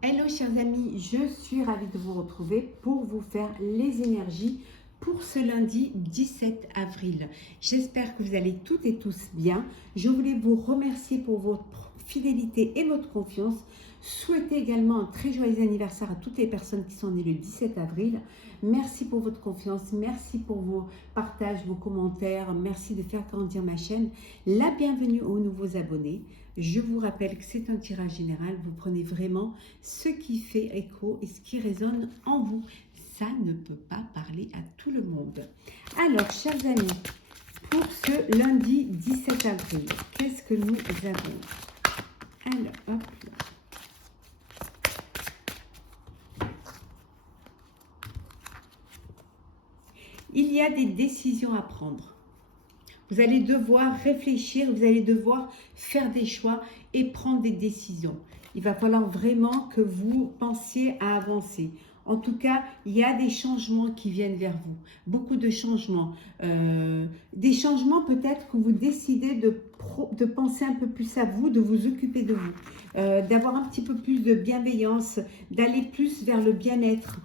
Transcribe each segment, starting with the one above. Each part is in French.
Hello chers amis, je suis ravie de vous retrouver pour vous faire les énergies pour ce lundi 17 avril. J'espère que vous allez toutes et tous bien. Je voulais vous remercier pour votre fidélité et votre confiance. Souhaiter également un très joyeux anniversaire à toutes les personnes qui sont nées le 17 avril. Merci pour votre confiance, merci pour vos partages, vos commentaires, merci de faire grandir ma chaîne. La bienvenue aux nouveaux abonnés. Je vous rappelle que c'est un tirage général, vous prenez vraiment ce qui fait écho et ce qui résonne en vous. Ça ne peut pas parler à tout le monde. Alors, chers amis, pour ce lundi 17 avril, qu'est-ce que nous avons? Alors, hop là. Il y a des décisions à prendre. Vous allez devoir réfléchir, vous allez devoir faire des choix et prendre des décisions. Il va falloir vraiment que vous pensiez à avancer. En tout cas, il y a des changements qui viennent vers vous. Beaucoup de changements. Des changements peut-être que vous décidez de penser un peu plus à vous, de vous occuper de vous. D'avoir un petit peu plus de bienveillance, d'aller plus vers le bien-être.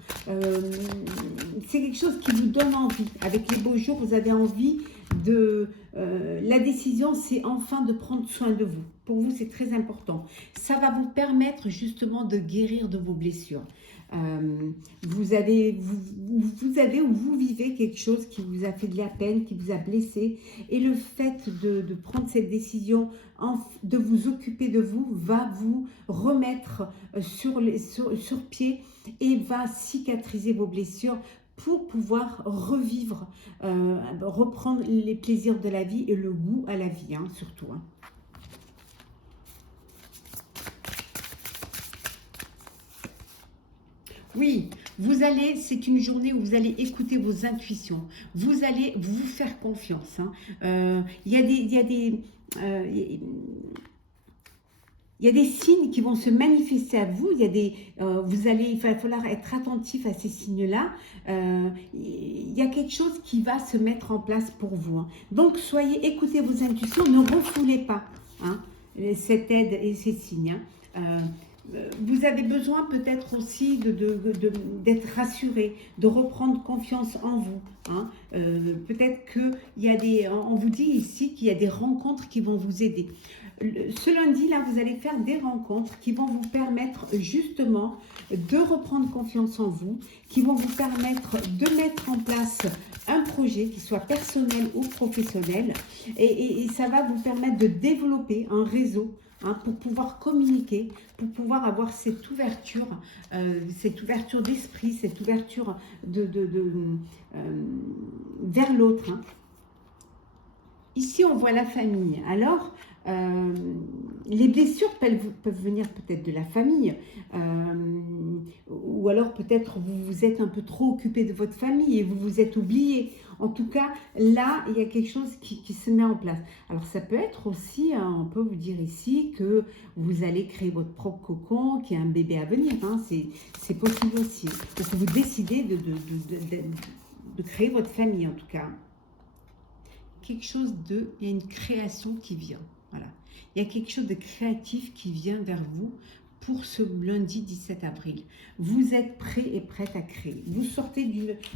C'est quelque chose qui vous donne envie. Avec les beaux jours, vous avez envie de... la décision, c'est enfin de prendre soin de vous. Pour vous, c'est très important. Ça va vous permettre justement de guérir de vos blessures. Vous avez ou vous vivez quelque chose qui vous a fait de la peine, qui vous a blessé. Et le fait de prendre cette décision, de vous occuper de vous, va vous remettre sur pied et va cicatriser vos blessures pour pouvoir revivre, reprendre les plaisirs de la vie et le goût à la vie, hein, surtout. Hein. Oui, c'est une journée où vous allez écouter vos intuitions. Vous allez vous faire confiance. Hein. Il y a des signes qui vont se manifester à vous. Il va falloir être attentif à ces signes-là. Il y a quelque chose qui va se mettre en place pour vous. Hein. Donc, écoutez vos intuitions, ne refoulez pas hein, cette aide et ces signes. Hein. Vous avez besoin peut-être aussi d'être rassuré, de reprendre confiance en vous. Hein. Peut-être on vous dit ici qu'il y a des rencontres qui vont vous aider. Ce lundi-là, vous allez faire des rencontres qui vont vous permettre justement de reprendre confiance en vous, qui vont vous permettre de mettre en place un projet qui soit personnel ou professionnel et ça va vous permettre de développer un réseau hein, pour pouvoir communiquer, pour pouvoir avoir cette ouverture d'esprit, cette ouverture vers l'autre. Hein. Ici, on voit la famille. Alors, les blessures peuvent venir peut-être de la famille, ou alors peut-être vous vous êtes un peu trop occupé de votre famille et vous vous êtes oublié. En tout cas, là, il y a quelque chose qui se met en place. Alors, ça peut être aussi, hein, on peut vous dire ici que vous allez créer votre propre cocon, qu'il y a un bébé à venir. Hein, c'est possible aussi. Donc, vous décidez de créer votre famille, en tout cas. Il y a une création qui vient. Voilà. Il y a quelque chose de créatif qui vient vers vous pour ce lundi 17 avril. Vous êtes prêt et prête à créer. Vous sortez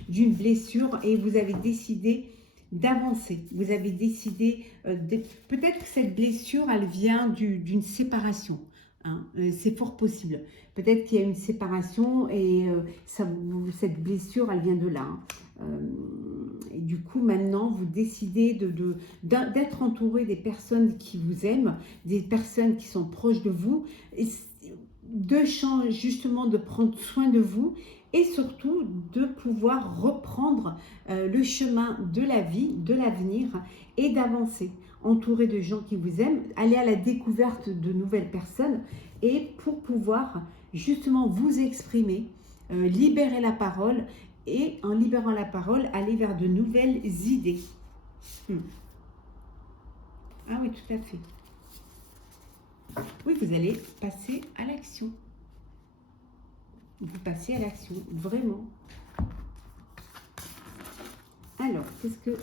d'une blessure et vous avez décidé d'avancer. Vous avez décidé, peut-être que cette blessure, elle vient d'une séparation. Hein, c'est fort possible. Peut-être qu'il y a une séparation et cette blessure, elle vient de là. Hein. Et du coup, maintenant, vous décidez d'être entouré des personnes qui vous aiment, des personnes qui sont proches de vous, et justement de prendre soin de vous et surtout de pouvoir reprendre le chemin de la vie, de l'avenir et d'avancer. Entouré de gens qui vous aiment, aller à la découverte de nouvelles personnes et pour pouvoir justement vous exprimer, libérer la parole et en libérant la parole, aller vers de nouvelles idées. Ah oui, tout à fait. Oui, vous allez passer à l'action. Vous passez à l'action, vraiment. Alors, qu'est-ce que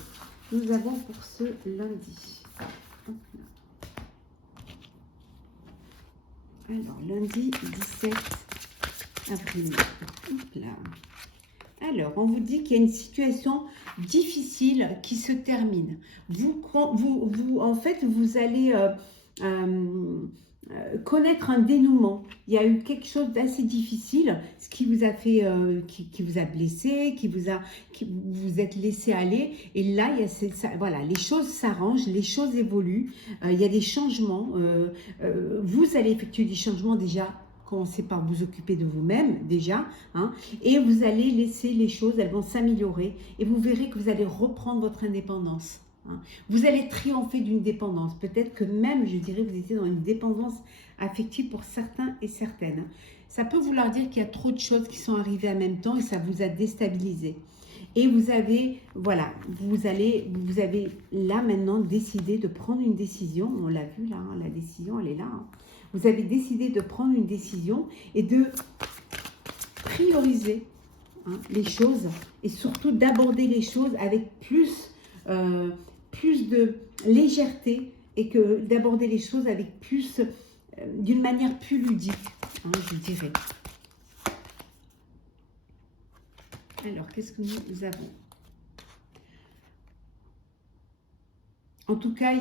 nous avons pour ce lundi? Alors, lundi 17 avril. Hop là. Alors, on vous dit qu'il y a une situation difficile qui se termine. En fait, vous allez connaître un dénouement. Il y a eu quelque chose d'assez difficile, ce qui vous a fait, qui vous a blessé, vous êtes laissé aller. Et là, il y a voilà, les choses s'arrangent, les choses évoluent. Il y a des changements. Vous allez effectuer des changements déjà. Commencez par vous occuper de vous-même déjà, hein, et vous allez laisser les choses, elles vont s'améliorer et vous verrez que vous allez reprendre votre indépendance. Hein. Vous allez triompher d'une dépendance. Peut-être que même, je dirais, vous étiez dans une dépendance affective pour certains et certaines. Ça peut vouloir dire qu'il y a trop de choses qui sont arrivées en même temps et ça vous a déstabilisé. Et vous avez, voilà, vous avez là maintenant décidé de prendre une décision. On l'a vu là, hein, la décision, elle est là. Hein. Vous avez décidé de prendre une décision et de prioriser les choses et surtout d'aborder les choses avec plus de légèreté et que d'aborder les choses avec plus, d'une manière plus ludique, hein, je dirais. Alors, qu'est-ce que nous avons? En tout cas,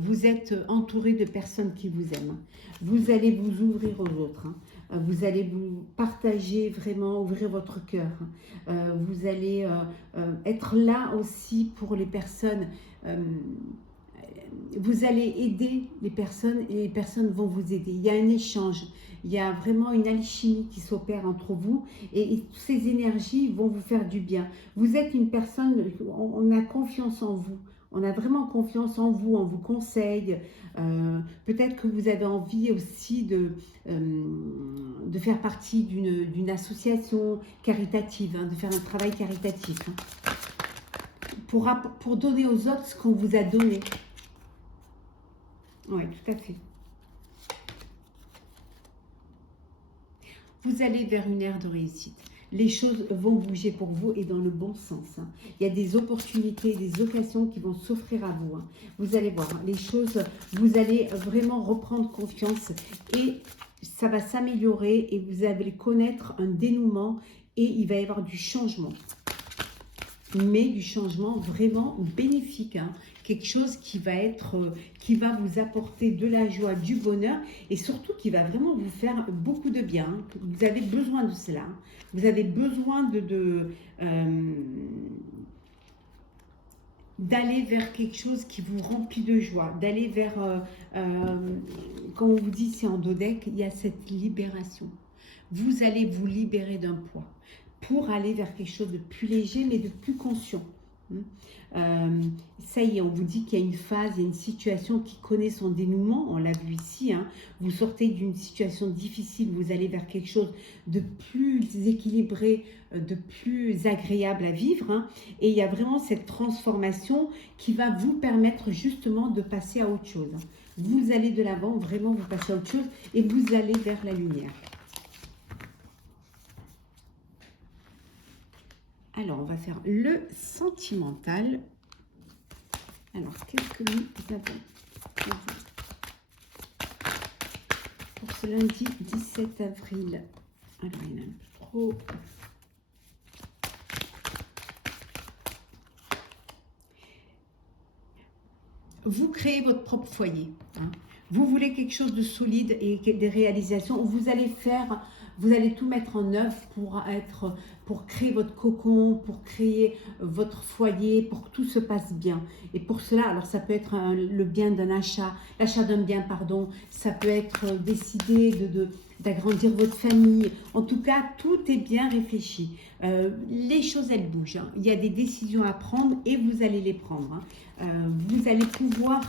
vous êtes entouré de personnes qui vous aiment. Vous allez vous ouvrir aux autres. Hein. Vous allez vous partager vraiment, ouvrir votre cœur. Vous allez être là aussi pour les personnes. Vous allez aider les personnes et les personnes vont vous aider. Il y a un échange. Il y a vraiment une alchimie qui s'opère entre vous et ces énergies vont vous faire du bien. Vous êtes une personne, on a confiance en vous. On a vraiment confiance en vous, on vous conseille. Peut-être que vous avez envie aussi de faire partie d'une association caritative, hein, de faire un travail caritatif. Hein, pour donner aux autres ce qu'on vous a donné. Oui, tout à fait. Vous allez vers une ère de réussite. Les choses vont bouger pour vous et dans le bon sens. Hein. Il y a des opportunités, des occasions qui vont s'offrir à vous. Hein. Vous allez voir, les choses, vous allez vraiment reprendre confiance et ça va s'améliorer et vous allez connaître un dénouement et il va y avoir du changement. Mais du changement vraiment bénéfique, hein. Quelque chose qui va vous apporter de la joie, du bonheur et surtout qui va vraiment vous faire beaucoup de bien. Hein. Vous avez besoin de cela. Hein. Vous avez besoin d'aller vers quelque chose qui vous remplit de joie, d'aller vers, comme on vous dit, c'est en Dodec, il y a cette libération. Vous allez vous libérer d'un poids pour aller vers quelque chose de plus léger, mais de plus conscient. Ça y est, on vous dit qu'il y a une phase, il y a une situation qui connaît son dénouement, on l'a vu ici, hein. Vous sortez d'une situation difficile, vous allez vers quelque chose de plus équilibré, de plus agréable à vivre, hein. Et il y a vraiment cette transformation qui va vous permettre justement de passer à autre chose. Vous allez de l'avant, vraiment vous passez à autre chose et vous allez vers la lumière. Alors, on va faire le sentimental. Alors, qu'est-ce que nous avons pour ce lundi 17 avril? Alors, il y en a un peu trop. Vous créez votre propre foyer. Hein. Vous voulez quelque chose de solide et des réalisations. Vous allez tout mettre en œuvre pour créer votre cocon, pour créer votre foyer, pour que tout se passe bien. Et pour cela, alors ça peut être le bien d'un achat, l'achat d'un bien, pardon. Ça peut être décider d'agrandir votre famille. En tout cas, tout est bien réfléchi. Les choses, elles bougent. Hein. Il y a des décisions à prendre et vous allez les prendre. Hein. Vous allez pouvoir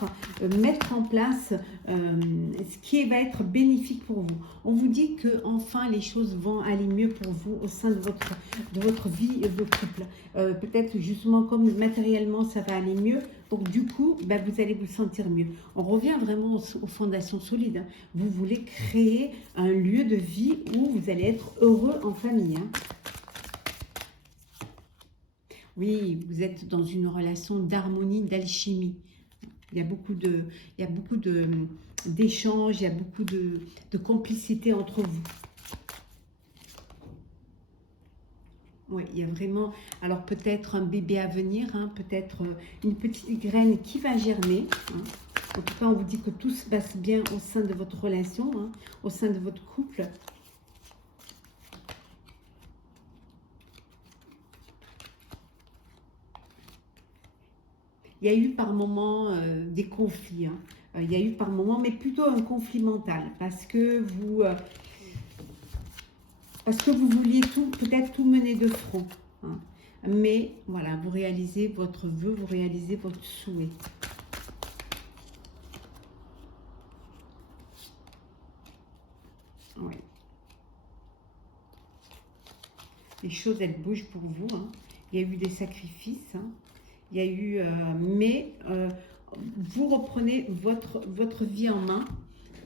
mettre en place ce qui va être bénéfique pour vous. On vous dit que enfin les choses vont aller mieux pour vous au sein de votre vie et de votre couple. Peut-être justement comme matériellement ça va aller mieux, donc du coup vous allez vous sentir mieux. On revient vraiment aux fondations solides. Hein. Vous voulez créer un lieu de vie où vous allez être heureux en famille. Hein. Oui, vous êtes dans une relation d'harmonie, d'alchimie. Il y a beaucoup d'échanges, il y a beaucoup de complicité entre vous. Oui, il y a vraiment, alors peut-être un bébé à venir, hein, peut-être une petite graine qui va germer. Hein. En tout cas, on vous dit que tout se passe bien au sein de votre relation, hein, au sein de votre couple. Il y a eu par moments des conflits, hein. Il y a eu par moments, mais plutôt un conflit mental, parce que vous vouliez peut-être tout mener de front. Hein. Mais voilà, vous réalisez votre vœu, vous réalisez votre souhait. Oui. Les choses, elles bougent pour vous. Hein. Il y a eu des sacrifices. Hein. Il y a eu... vous reprenez votre vie en main.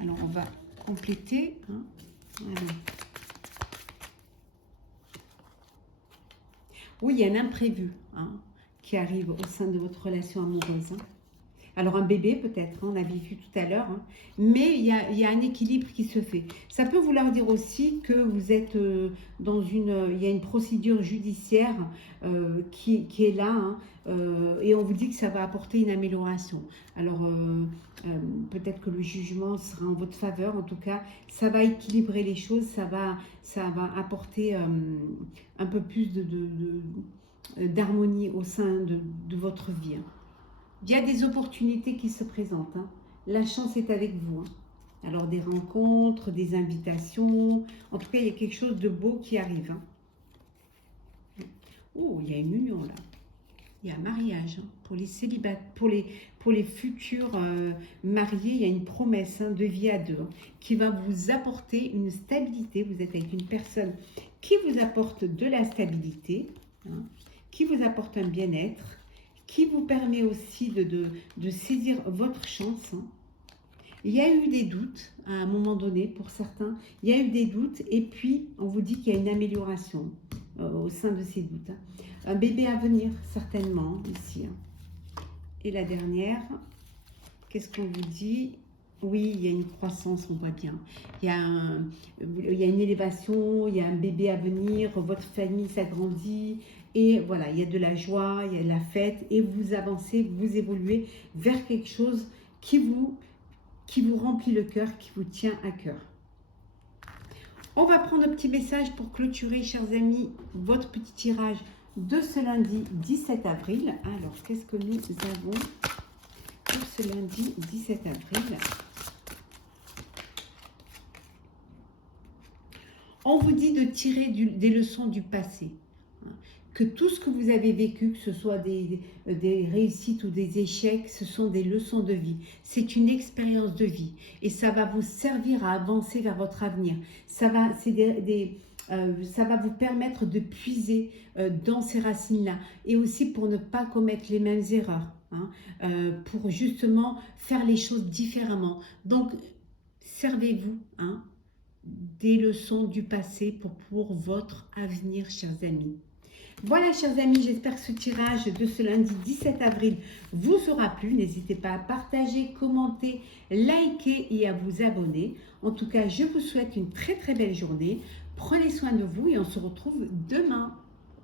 Alors, on va compléter. Hein. Voilà. Oui, il y a un imprévu, hein, qui arrive au sein de votre relation amoureuse. Hein. Alors un bébé peut-être, hein, on avait vu tout à l'heure, hein, mais il y a un équilibre qui se fait. Ça peut vouloir dire aussi que vous êtes il y a une procédure judiciaire qui est là, hein, et on vous dit que ça va apporter une amélioration. Alors peut-être que le jugement sera en votre faveur, en tout cas ça va équilibrer les choses, ça va apporter un peu plus d'harmonie au sein de votre vie. Hein. Il y a des opportunités qui se présentent. Hein. La chance est avec vous. Hein. Alors des rencontres, des invitations. En tout cas, il y a quelque chose de beau qui arrive. Hein. Oh, il y a une union là. Il y a un mariage. Hein. Pour les célibataires, pour les futurs mariés, il y a une promesse, hein, de vie à deux, hein, qui va vous apporter une stabilité. Vous êtes avec une personne qui vous apporte de la stabilité, hein, qui vous apporte un bien-être, qui vous permet aussi de saisir votre chance. Hein. Il y a eu des doutes à un moment donné pour certains. Il y a eu des doutes et puis on vous dit qu'il y a une amélioration au sein de ces doutes. Hein. Un bébé à venir certainement ici. Hein. Et la dernière, qu'est-ce qu'on vous dit ? Oui, il y a une croissance, on voit bien. Il y a une élévation, il y a un bébé à venir, votre famille s'agrandit. Et voilà, il y a de la joie, il y a de la fête. Et vous avancez, vous évoluez vers quelque chose qui vous remplit le cœur, qui vous tient à cœur. On va prendre un petit message pour clôturer, chers amis, votre petit tirage de ce lundi 17 avril. Alors, qu'est-ce que nous avons pour ce lundi 17 avril ? On vous dit de tirer des leçons du passé. Que tout ce que vous avez vécu, que ce soit des réussites ou des échecs, ce sont des leçons de vie. C'est une expérience de vie et ça va vous servir à avancer vers votre avenir. Ça va vous permettre de puiser dans ces racines-là et aussi pour ne pas commettre les mêmes erreurs, hein, pour justement faire les choses différemment. Donc, servez-vous, hein, des leçons du passé pour votre avenir, chers amis. Voilà, chers amis, j'espère que ce tirage de ce lundi 17 avril vous aura plu. N'hésitez pas à partager, commenter, liker et à vous abonner. En tout cas, je vous souhaite une très très belle journée. Prenez soin de vous et on se retrouve demain.